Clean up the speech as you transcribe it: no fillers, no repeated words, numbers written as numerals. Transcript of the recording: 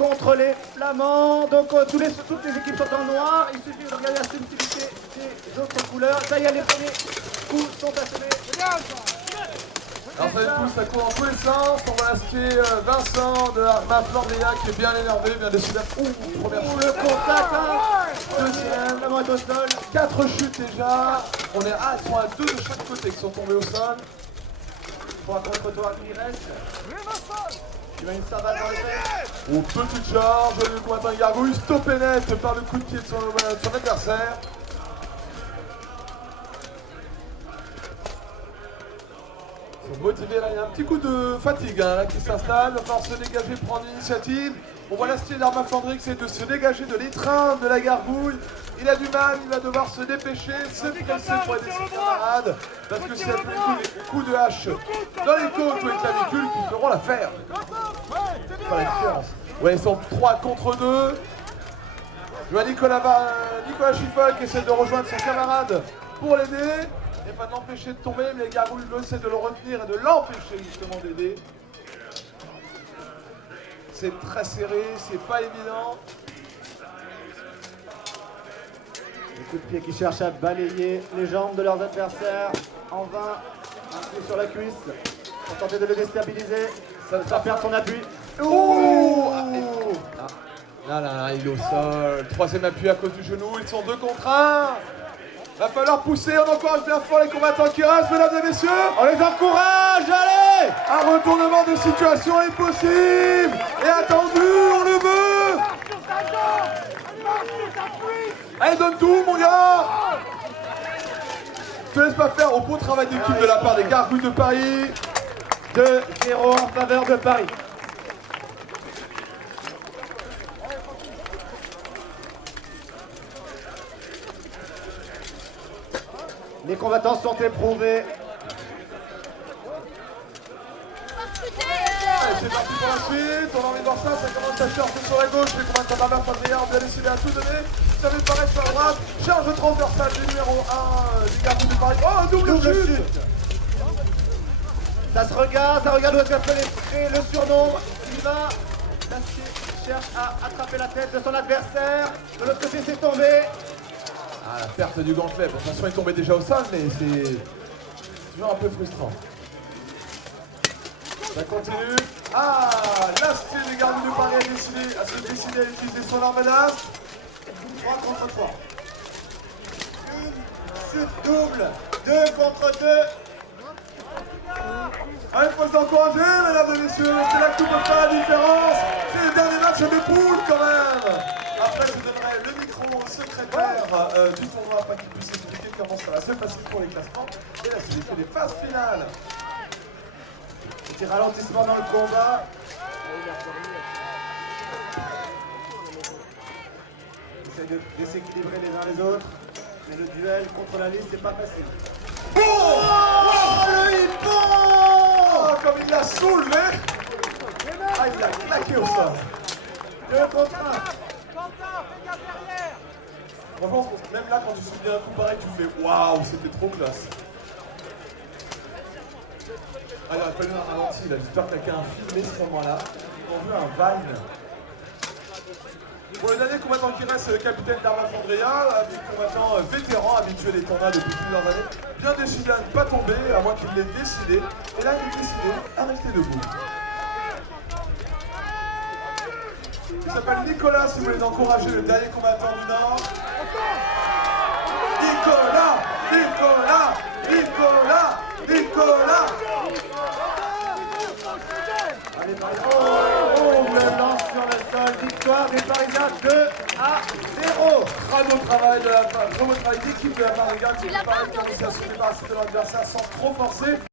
contre les Flamands. Donc toutes les équipes sont en noir. Il suffit de regarder la subtilité des autres couleurs. Ça y est, les premiers coups sont achevés. Alors ça pousse, ça court en tous les sens. On va acheter Vincent de la MAF Landéa qui est bien énervé, bien décidé. Première chute. Le contact, deuxième, la main est au sol. 4 chutes déjà. On est à 3 à 2 de chaque côté qui sont tombés au sol. 3 contre toi, il reste. Il met une savate dans les fesses. Oh, petite charge, le combattant Gargouille, stoppé net par le coup de pied de son adversaire. Ils sont motivés là, il y a un petit coup de fatigue là, qui s'installe, il va falloir se dégager, prendre l'initiative. On voit l'acier d'Armand Flandry qui essaie de se dégager de l'étreinte de la Gargouille. Il a du mal, il va devoir se dépêcher, se presser pour aider ses camarades. Parce que c'est les coups de hache dans les côtes ou les clavicules qui feront l'affaire. C'est pas la différence. Ouais, ils sont 3 contre 2. Je vois Nicolas Chiffol qui essaie de rejoindre son camarade pour l'aider. Et pas de l'empêcher de tomber, mais les Gargouilles essaient de le retenir et de l'empêcher justement d'aider. C'est très serré, c'est pas évident. Les coups de pied qui cherchent à balayer les jambes de leurs adversaires. En vain, un coup sur la cuisse pour tenter de le déstabiliser. Ça va faire perdre son appui. Ouh là, il est au sol. Troisième appui à cause du genou. Ils sont 2 contre 1. Va falloir pousser. On encourage bien fort les combattants qui restent, mesdames et messieurs. On les encourage, allez! Un retournement de situation est possible et attendu. On le veut. Allez, donne tout, mon gars. Te laisse pas faire. Au beau travail d'équipe de la part des Gargouilles de Paris. 2-0 en faveur de Paris. Les combattants sont éprouvés. Allez, c'est parti pour la suite. On a envie de voir ça. Ça commence à chercher sur la gauche. Les combattants d'Armand Flandry ont bien décidé à tout donner. Ça va paraître sur la droite. Charge transversale du numéro 1 des Gargouilles de Paris. Oh, double chute. Ça se regarde, ça regarde où est-ce qu'elle peut créer le surnombre. Il va. L'acier cherche à attraper la tête de son adversaire. De l'autre côté, c'est tombé. Ah, la perte du gantelet. Bon, de toute façon, il tombait déjà au sol, mais c'est toujours un peu frustrant. Ça continue. Ah, l'acier des Gargouilles de Paris a décidé à utiliser son arme d'as. 3 contre 3. Une chute double. 2 contre 2. Allez, il faut s'encourager, mesdames et messieurs. C'est là que tout peut faire la différence. C'est le dernier match des poules, quand même. Après, je donnerai le micro au secrétaire du tournoi, pas qu'il puisse expliquer comment ça va se passer pour les classements. Et là, c'est les phases finales. Petit ralentissement dans le combat. Essaye de s'équilibrer les uns les autres. Mais le duel contre la liste, c'est pas facile. Oh, le hippon! Oh, comme il l'a soulevé. Ah, il l'a claqué au sol. 2 contre 1. Franchement, même là, quand tu soulèves un coup pareil, tu fais waouh, c'était trop classe. Ah, il aurait fallu un ralenti là. J'espère que quelqu'un a filmé ce moment-là. On veut un Vine. Pour le dernier combattant qui reste, c'est le capitaine d'Armand Flandry, un combattant vétéran, habitué des tournois depuis plusieurs années, bien décidé à ne pas tomber, à moins qu'il l'ait décidé. Et là, il est décidé à rester debout. Il s'appelle Nicolas, si vous voulez l'encourager, le dernier combattant du Nord. Nicolas! Nicolas! Nicolas! Nicolas! Allez, oh, le lance sur le sol. Victoire des Parisiens 2-0. Très beau travail de la part, très beau travail d'équipe de la part des gars qui ont réussi à se débarrasser de l'adversaire sans trop forcer.